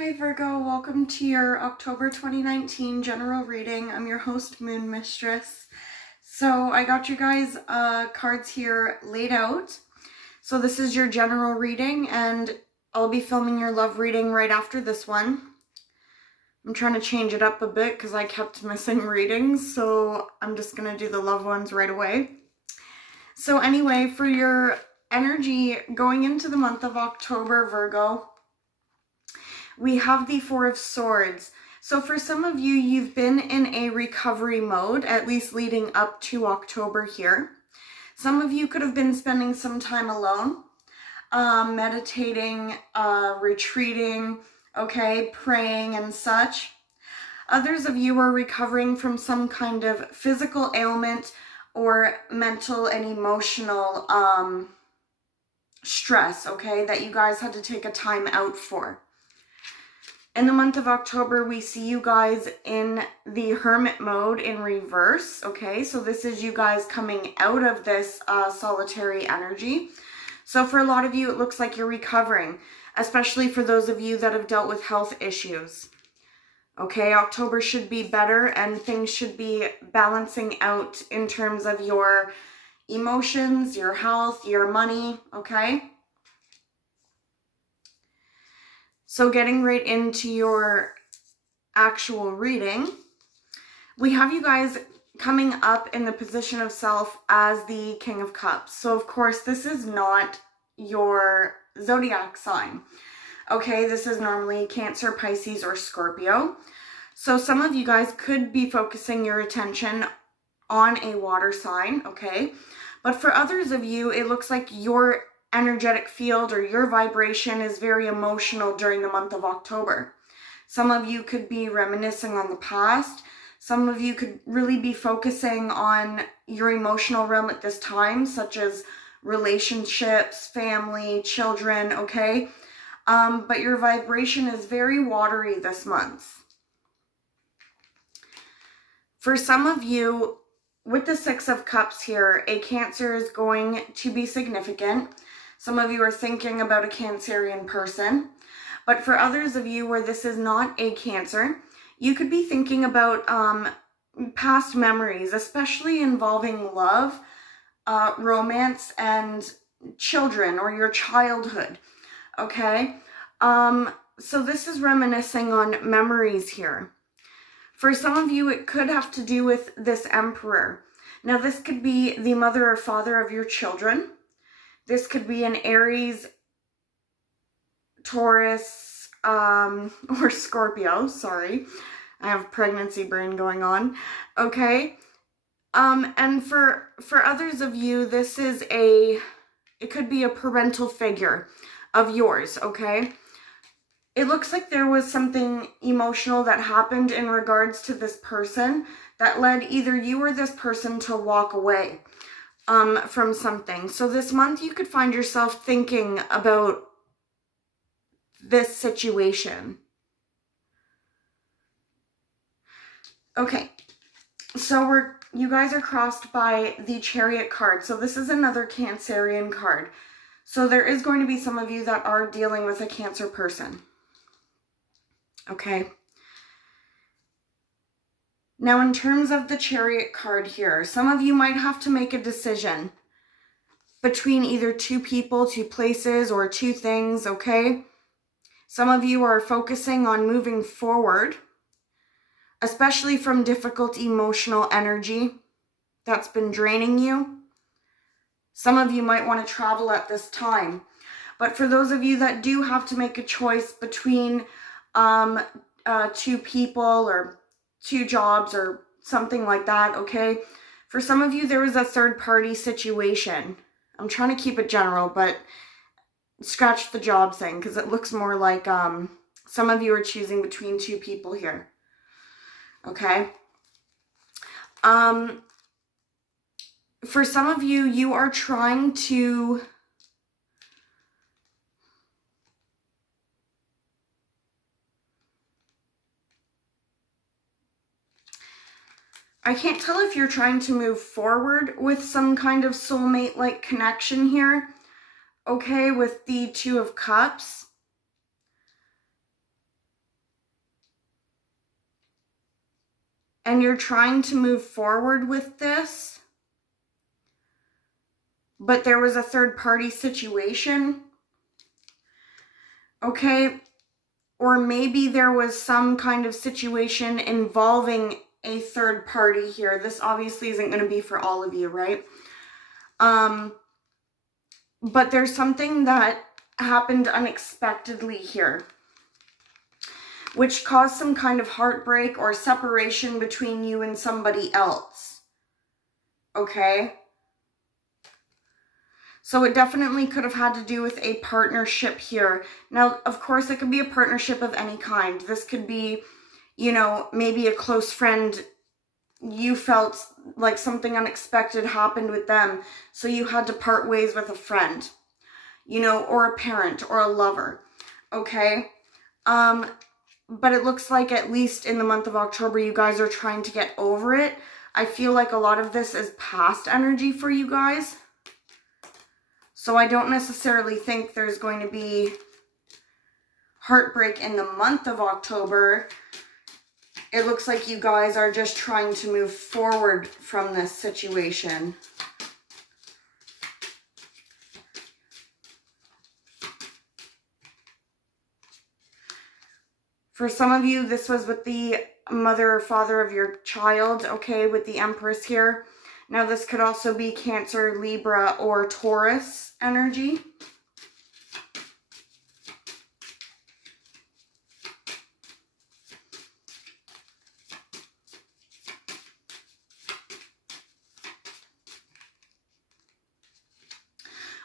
Hi Virgo, welcome to your October 2019 general reading. I'm your host, Moon Mistress. So I got you guys cards here laid out. So this is your general reading and I'll be filming your love reading right after this one. I'm trying to change it up a bit because I kept missing readings, so I'm just going to do the love ones right away. So anyway, for your energy going into the month of October, Virgo, we have the Four of Swords. So for some of you, you've been in a recovery mode, at least leading up to October here. Some of you could have been spending some time alone, meditating, retreating, okay, praying and such. Others of you are recovering from some kind of physical ailment or mental and emotional stress, okay, that you guys had to take a time out for. In the month of October, we see you guys in the hermit mode in reverse, okay? So this is you guys coming out of this solitary energy. So for a lot of you, it looks like you're recovering, especially for those of you that have dealt with health issues. Okay, October should be better and things should be balancing out in terms of your emotions, your health, your money, okay? So getting right into your actual reading, we have you guys coming up in the position of self as the King of Cups. So of course, this is not your zodiac sign. Okay, this is normally Cancer, Pisces, or Scorpio. So some of you guys could be focusing your attention on a water sign, okay? But for others of you, it looks like your energetic field or your vibration is very emotional during the month of October. Some of you could be reminiscing on the past. Some of you could really be focusing on your emotional realm at this time, such as relationships, family, children, okay? But your vibration is very watery this month. For some of you, with the Six of Cups here, a Cancer is going to be significant. Some of you are thinking about a Cancerian person. But for others of you where this is not a Cancer, you could be thinking about past memories, especially involving love, romance, and children or your childhood, okay? So this is reminiscing on memories here. For some of you, it could have to do with this Emperor. Now, this could be the mother or father of your children. This could be an Aries, Taurus, or Scorpio, sorry. I have pregnancy brain going on, okay? And for others of you, this is it could be a parental figure of yours, okay? It looks like there was something emotional that happened in regards to this person that led either you or this person to walk away from something. So this month you could find yourself thinking about this situation. Okay, so you guys are crossed by the Chariot card. So this is another Cancerian card. So there is going to be some of you that are dealing with a Cancer person. Okay. Now, in terms of the Chariot card here, some of you might have to make a decision between either two people, two places, or two things, okay? Some of you are focusing on moving forward, especially from difficult emotional energy that's been draining you. Some of you might want to travel at this time. But for those of you that do have to make a choice between two people or two jobs or something like that, okay? For some of you, there was a third-party situation. I'm trying to keep it general, but scratch the job thing because it looks more like some of you are choosing between two people here, okay? For some of you, you are trying to I can't tell if you're trying to move forward with some kind of soulmate-like connection here, okay, with the Two of Cups. and you're trying to move forward with this, but there was a third party situation, okay? Or maybe there was some kind of situation involving a third party here. This obviously isn't going to be for all of you, right? But there's something that happened unexpectedly here, which caused some kind of heartbreak or separation between you and somebody else. Okay? So it definitely could have had to do with a partnership here. Now, of course, it could be a partnership of any kind. This could be, you know, maybe a close friend. You felt like something unexpected happened with them, so you had to part ways with a friend, you know, or a parent or a lover. Okay? But it looks like at least in the month of October, you guys are trying to get over it. I feel like a lot of this is past energy for you guys. So I don't necessarily think there's going to be heartbreak in the month of October. It looks like you guys are just trying to move forward from this situation. For some of you, this was with the mother or father of your child, okay, with the Empress here. Now, this could also be Cancer, Libra, or Taurus energy.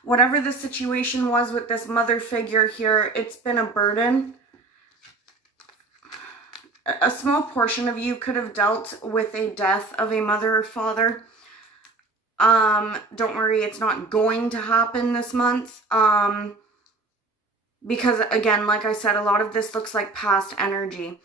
Whatever the situation was with this mother figure here, it's been a burden. A small portion of you could have dealt with a death of a mother or father. Don't worry, it's not going to happen this month. Because again, like I said, a lot of this looks like past energy.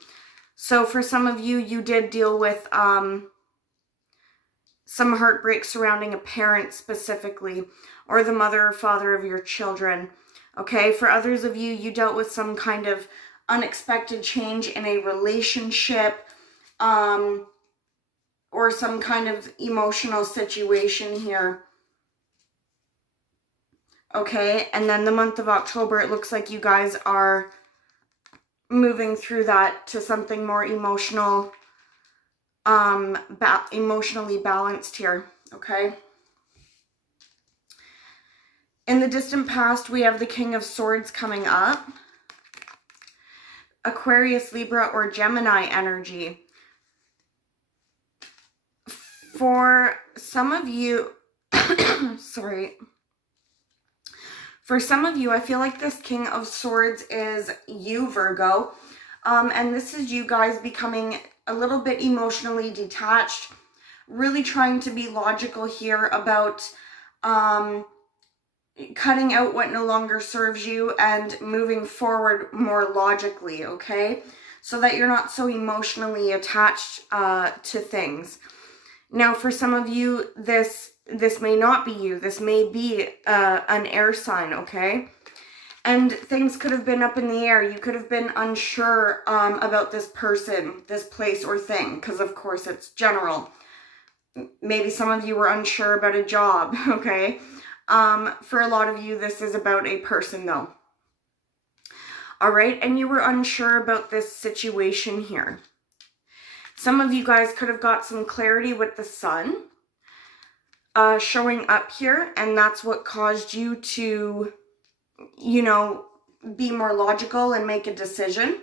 So for some of you, you did deal with some heartbreak surrounding a parent specifically, or the mother or father of your children. Okay, for others of you, you dealt with some kind of unexpected change in a relationship, or some kind of emotional situation here. Okay, and then the month of October, it looks like you guys are moving through that to something more emotional, emotionally balanced here, okay? In the distant past, we have the King of Swords coming up. Aquarius, Libra, or Gemini energy. For some of you, sorry. For some of you, I feel like this King of Swords is you, Virgo. And this is you guys becoming a little bit emotionally detached, really trying to be logical here about cutting out what no longer serves you and moving forward more logically, okay? So that you're not so emotionally attached to things. Now, for some of you, this may not be you. This may be an air sign, okay? And things could have been up in the air. You could have been unsure about this person, this place, or thing, because of course it's general. Maybe some of you were unsure about a job, okay? For a lot of you, this is about a person, though. All right, and you were unsure about this situation here. Some of you guys could have got some clarity with the sun showing up here, and that's what caused you to, you know, be more logical and make a decision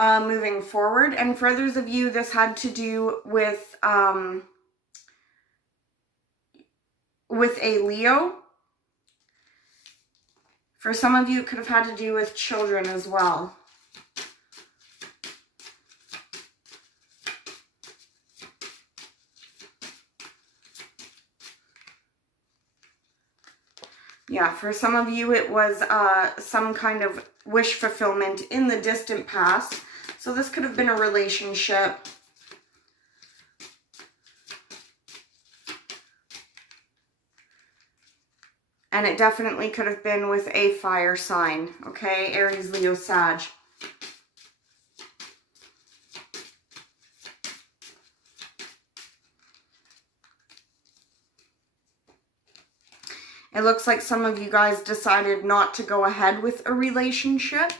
moving forward. And for others of you, this had to do with a Leo. For some of you, it could have had to do with children as well. Yeah, for some of you, it was some kind of wish fulfillment in the distant past. So this could have been a relationship. And it definitely could have been with a fire sign, okay? Aries, Leo, Sag. It looks like some of you guys decided not to go ahead with a relationship.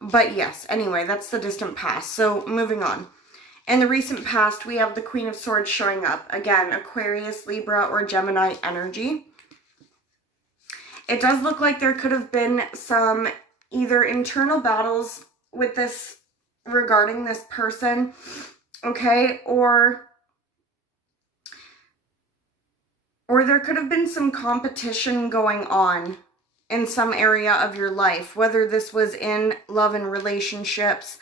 But yes, anyway, that's the distant past. So moving on. In the recent past, we have the Queen of Swords showing up. Again, Aquarius, Libra, or Gemini energy. It does look like there could have been some either internal battles with this regarding this person, okay, or there could have been some competition going on in some area of your life, whether this was in love and relationships,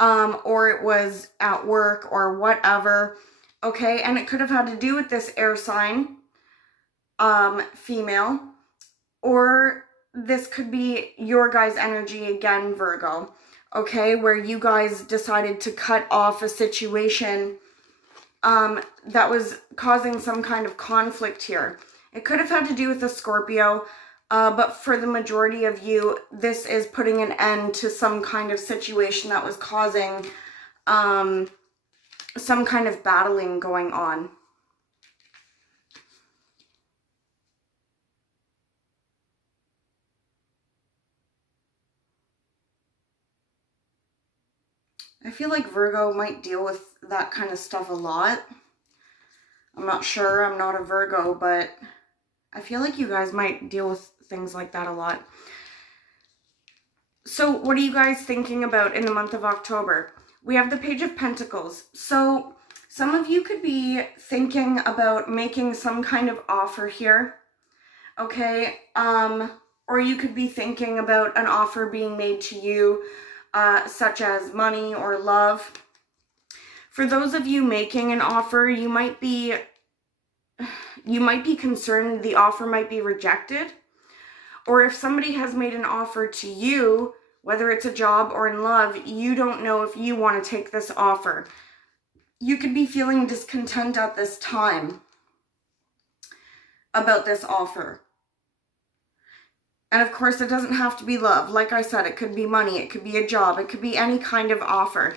or it was at work or whatever, okay, and it could have had to do with this air sign, female, or this could be your guys' energy again, Virgo, okay, where you guys decided to cut off a situation that was causing some kind of conflict here. It could have had to do with a Scorpio, but for the majority of you, this is putting an end to some kind of situation that was causing some kind of battling going on. I feel like Virgo might deal with that kind of stuff a lot. I'm not sure, I'm not a Virgo, but I feel like you guys might deal with things like that a lot. So what are you guys thinking about in the month of October? We have the Page of Pentacles. So some of you could be thinking about making some kind of offer here, okay? Or you could be thinking about an offer being made to you, such as money or love. For those of you making an offer, you might be concerned the offer might be rejected. Or if somebody has made an offer to you, whether it's a job or in love, you don't know if you want to take this offer. You could be feeling discontent at this time about this offer. And of course, it doesn't have to be love. Like I said, it could be money, it could be a job, it could be any kind of offer.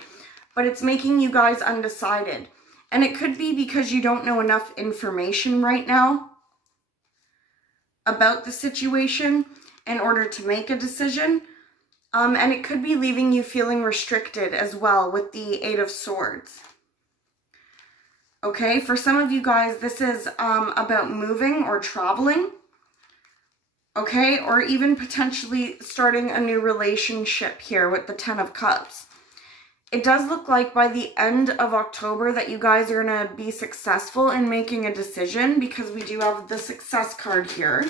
But it's making you guys undecided. And it could be because you don't know enough information right now about the situation in order to make a decision. And it could be leaving you feeling restricted as well with the Eight of Swords. Okay, for some of you guys, this is about moving or traveling. Okay, or even potentially starting a new relationship here with the Ten of Cups. It does look like by the end of October that you guys are going to be successful in making a decision, because we do have the Success card here.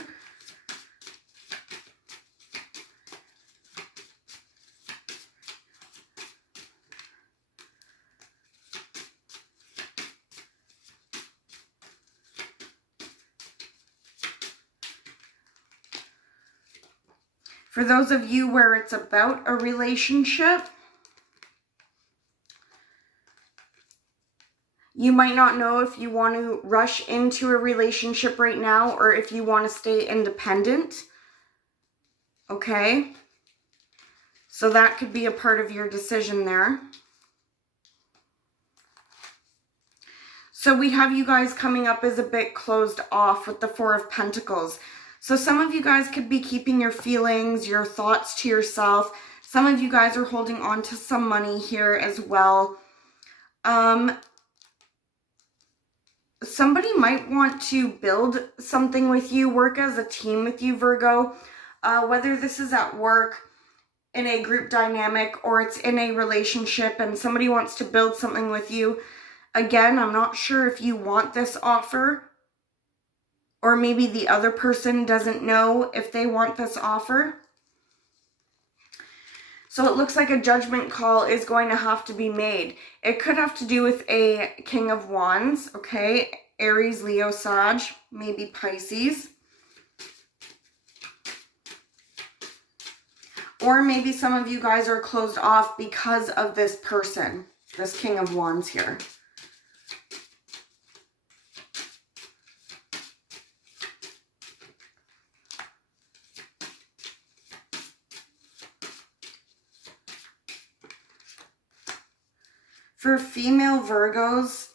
For those of you where it's about a relationship, you might not know if you want to rush into a relationship right now or if you want to stay independent. Okay? So that could be a part of your decision there. So we have you guys coming up as a bit closed off with the Four of Pentacles. So some of you guys could be keeping your feelings, your thoughts to yourself. Some of you guys are holding on to some money here as well. Somebody might want to build something with you, work as a team with you, Virgo. Whether this is at work, in a group dynamic, or it's in a relationship and somebody wants to build something with you. Again, I'm not sure if you want this offer, or maybe the other person doesn't know if they want this offer. So it looks like a judgment call is going to have to be made. It could have to do with a King of Wands, okay? Aries, Leo, Sag, maybe Pisces. Or maybe some of you guys are closed off because of this person, this King of Wands here. For female Virgos,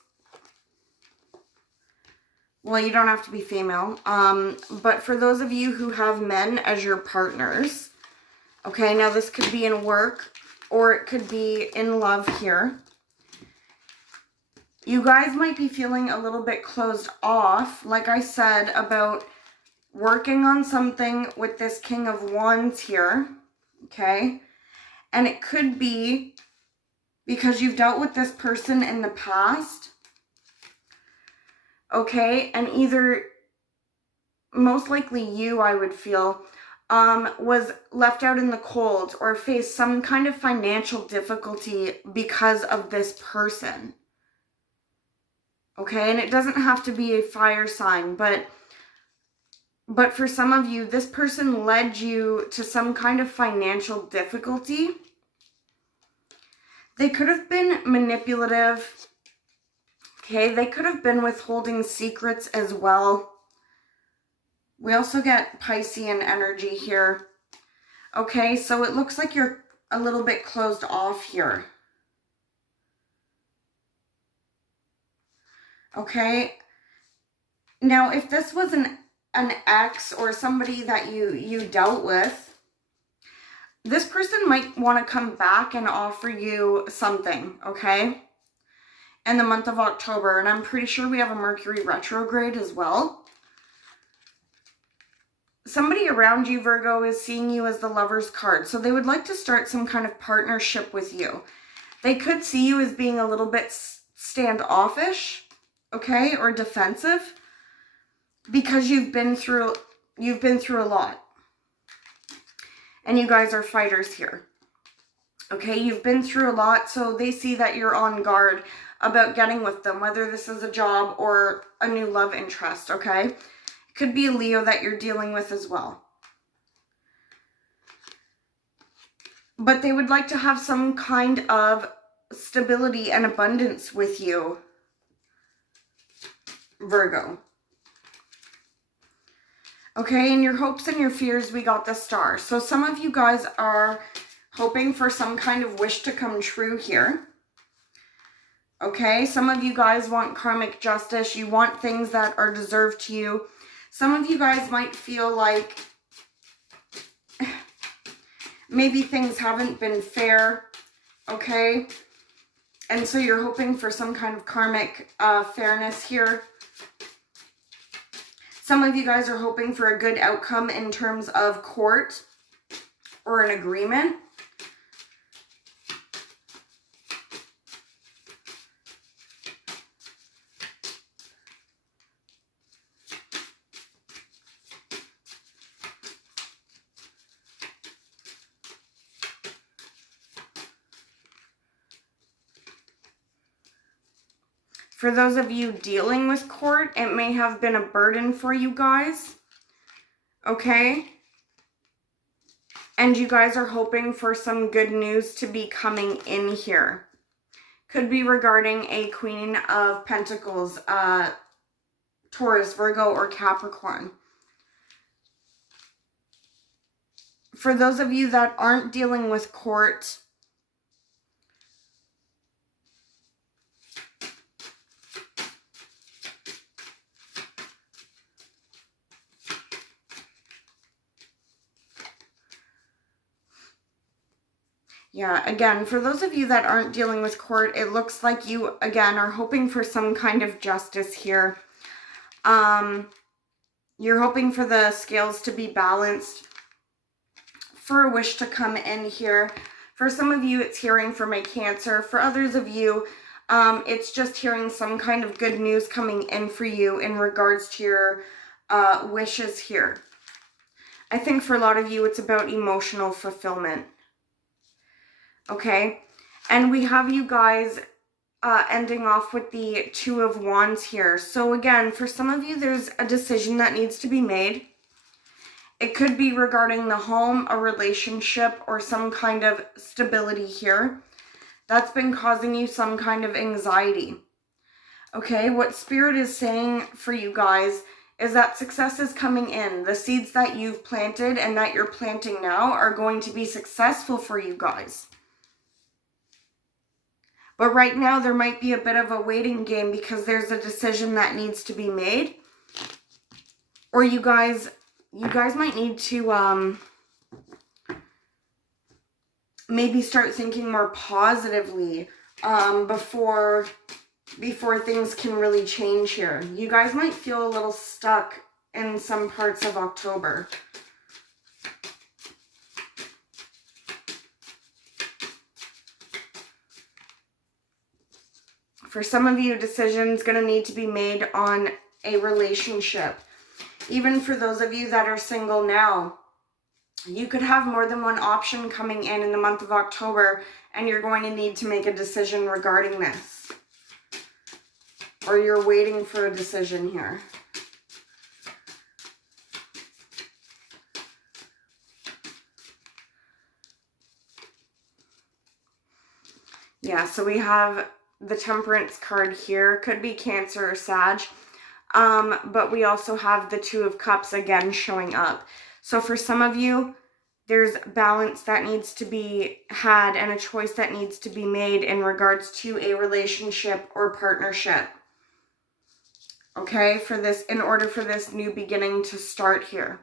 Well, you don't have to be female. But for those of you who have men as your partners, okay, now this could be in work or it could be in love here. You guys might be feeling a little bit closed off, like I said, about working on something with this King of Wands here, okay? And it could be because you've dealt with this person in the past, okay? And either, most likely you, I would feel, was left out in the cold or faced some kind of financial difficulty because of this person. Okay, and it doesn't have to be a fire sign, but for some of you, this person led you to some kind of financial difficulty. They could have been manipulative. Okay, they could have been withholding secrets as well. We also get Piscean energy here. Okay, so it looks like you're a little bit closed off here. Okay, now if this was an ex or somebody that you dealt with, this person might want to come back and offer you something, okay, in the month of October. And I'm pretty sure we have a Mercury retrograde as well. Somebody around you, Virgo, is seeing you as the Lover's card. So they would like to start some kind of partnership with you. They could see you as being a little bit standoffish, okay, or defensive, because you've been through a lot. And you guys are fighters here. Okay, you've been through a lot, so they see that you're on guard about getting with them, whether this is a job or a new love interest, okay? It could be a Leo that you're dealing with as well. But they would like to have some kind of stability and abundance with you, Virgo. Okay, in your hopes and your fears, we got the Star. So some of you guys are hoping for some kind of wish to come true here. Okay, some of you guys want karmic justice. You want things that are deserved to you. Some of you guys might feel like maybe things haven't been fair, okay? And so you're hoping for some kind of karmic fairness here. Some of you guys are hoping for a good outcome in terms of court or an agreement. For those of you dealing with court, it may have been a burden for you guys, okay? And you guys are hoping for some good news to be coming in here. Could be regarding a Queen of Pentacles, Taurus, Virgo, or Capricorn. For those of you that aren't dealing with court, yeah, again, for those of you that aren't dealing with court, it looks like you, again, are hoping for some kind of justice here. You're hoping for the scales to be balanced, for a wish to come in here. For some of you, it's hearing from a Cancer. For others of you, it's just hearing some kind of good news coming in for you in regards to your wishes here. I think for a lot of you, it's about emotional fulfillment. Okay, and we have you guys ending off with the Two of Wands here. So again, for some of you, there's a decision that needs to be made. It could be regarding the home, a relationship, or some kind of stability here that's been causing you some kind of anxiety. Okay, what Spirit is saying for you guys is that success is coming in. The seeds that you've planted and that you're planting now are going to be successful for you guys. But right now, there might be a bit of a waiting game because there's a decision that needs to be made. Or you guys might need to maybe start thinking more positively before things can really change here. You guys might feel a little stuck in some parts of October. For some of you, decisions going to need to be made on a relationship. Even for those of you that are single now, you could have more than one option coming in the month of October, and you're going to need to make a decision regarding this. Or you're waiting for a decision here. Yeah, so we have the Temperance card here. Could be Cancer or Sag. But we also have the Two of Cups again showing up. So for some of you, there's balance that needs to be had and a choice that needs to be made in regards to a relationship or partnership. Okay, for this, in order for this new beginning to start here.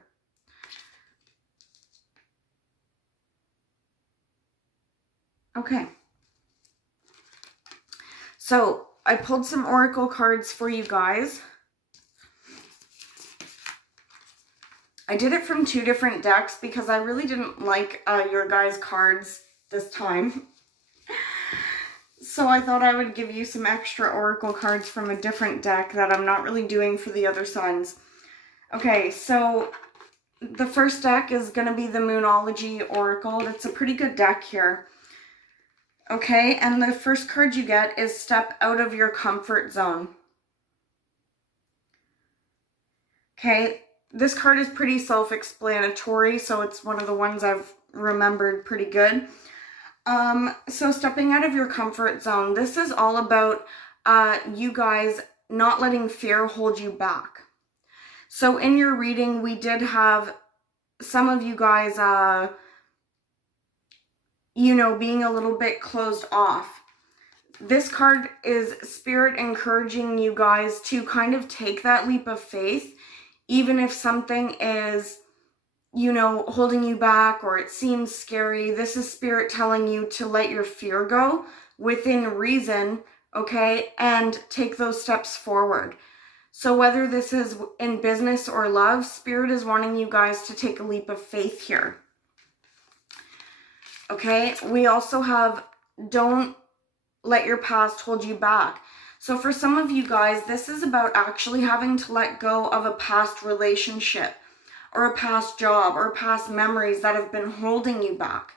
Okay. So I pulled some oracle cards for you guys. I did it from 2 different decks because I really didn't like your guys' cards this time. So I thought I would give you some extra oracle cards from a different deck that I'm not really doing for the other signs. Okay, so the first deck is going to be the Moonology Oracle. It's a pretty good deck here. Okay, and the first card you get is Step Out of Your Comfort Zone. Okay, this card is pretty self-explanatory, so it's one of the ones I've remembered pretty good. So stepping out of your comfort zone, this is all about you guys not letting fear hold you back. So in your reading, we did have some of you guys, you know, being a little bit closed off. This card is Spirit encouraging you guys to kind of take that leap of faith, even if something is, you know, holding you back or it seems scary. This is Spirit telling you to let your fear go within reason, okay, and take those steps forward. So whether this is in business or love, Spirit is wanting you guys to take a leap of faith here. Okay, we also have don't let your past hold you back. So for some of you guys, this is about actually having to let go of a past relationship or a past job or past memories that have been holding you back.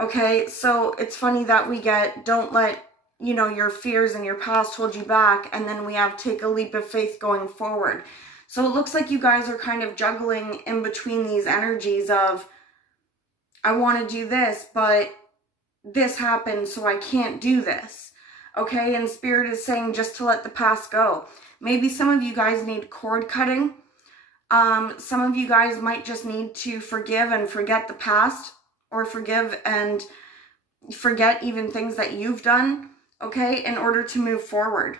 Okay, so it's funny that we get don't let, you know, your fears and your past hold you back, and then we have take a leap of faith going forward. So it looks like you guys are kind of juggling in between these energies of, I want to do this, but this happened, so I can't do this. Okay, and Spirit is saying just to let the past go. Maybe some of you guys need cord cutting. Some of you guys might just need to forgive and forget the past, or forgive and forget even things that you've done, okay, in order to move forward.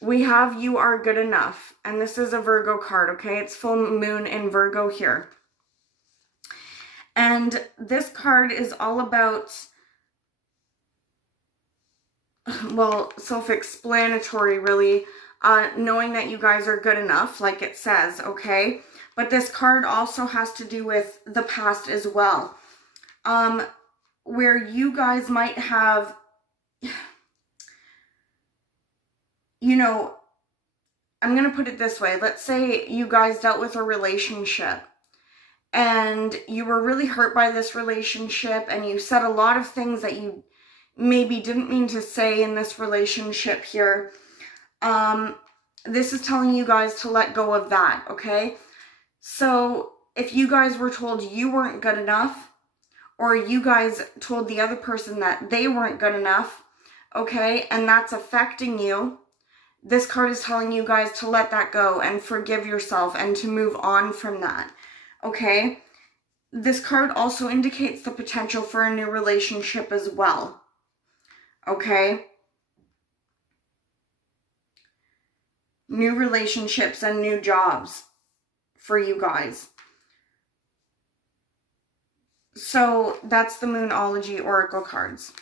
We have You Are Good Enough, and this is a Virgo card, okay? It's full moon in Virgo here. And this card is all about, well, self-explanatory, really. Knowing that you guys are good enough, like it says, okay? But this card also has to do with the past as well. Where you guys might have, you know, I'm going to put it this way. Let's say you guys dealt with a relationship and you were really hurt by this relationship and you said a lot of things that you maybe didn't mean to say in this relationship here. This is telling you guys to let go of that, okay? So if you guys were told you weren't good enough, or you guys told the other person that they weren't good enough, okay, and that's affecting you, this card is telling you guys to let that go and forgive yourself and to move on from that, okay? This card also indicates the potential for a new relationship as well, okay? new relationships and new jobs for you guys. So that's the Moonology Oracle cards.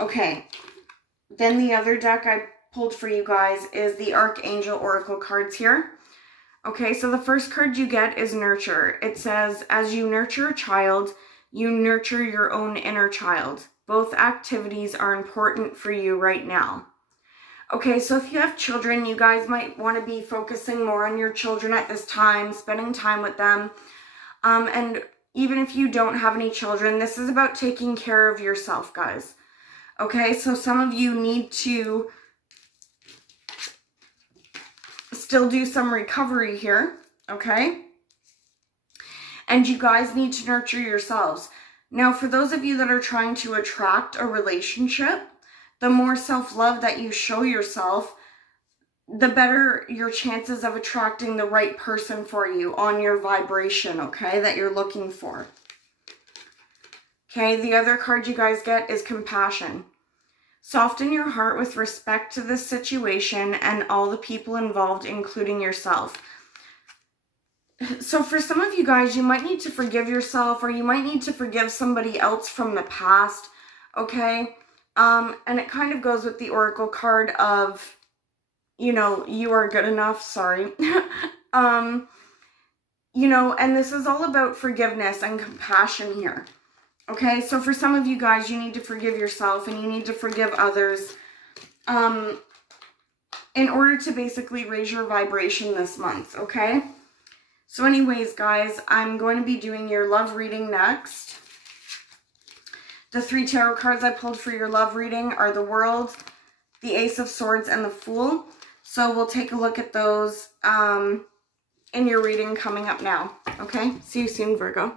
Okay, then the other deck I pulled for you guys is the Archangel Oracle cards here. Okay, so the first card you get is Nurture. It says, as you nurture a child, you nurture your own inner child. Both activities are important for you right now. Okay, so if you have children, you guys might want to be focusing more on your children at this time, spending time with them. And even if you don't have any children, this is about taking care of yourself, guys. Okay, so some of you need to still do some recovery here, okay? And you guys need to nurture yourselves. Now, for those of you that are trying to attract a relationship, the more self-love that you show yourself, the better your chances of attracting the right person for you on your vibration, okay, that you're looking for. Okay, the other card you guys get is Compassion. Soften your heart with respect to this situation and all the people involved, including yourself. So for some of you guys, you might need to forgive yourself, or you might need to forgive somebody else from the past, okay? And it kind of goes with the Oracle card of, you know, you are good enough, sorry. You know, and this is all about forgiveness and compassion here. Okay, so for some of you guys, you need to forgive yourself and you need to forgive others in order to basically raise your vibration this month, okay? So anyways, guys, I'm going to be doing your love reading next. The 3 tarot cards I pulled for your love reading are the World, the Ace of Swords, and the Fool. So we'll take a look at those in your reading coming up now, okay? See you soon, Virgo.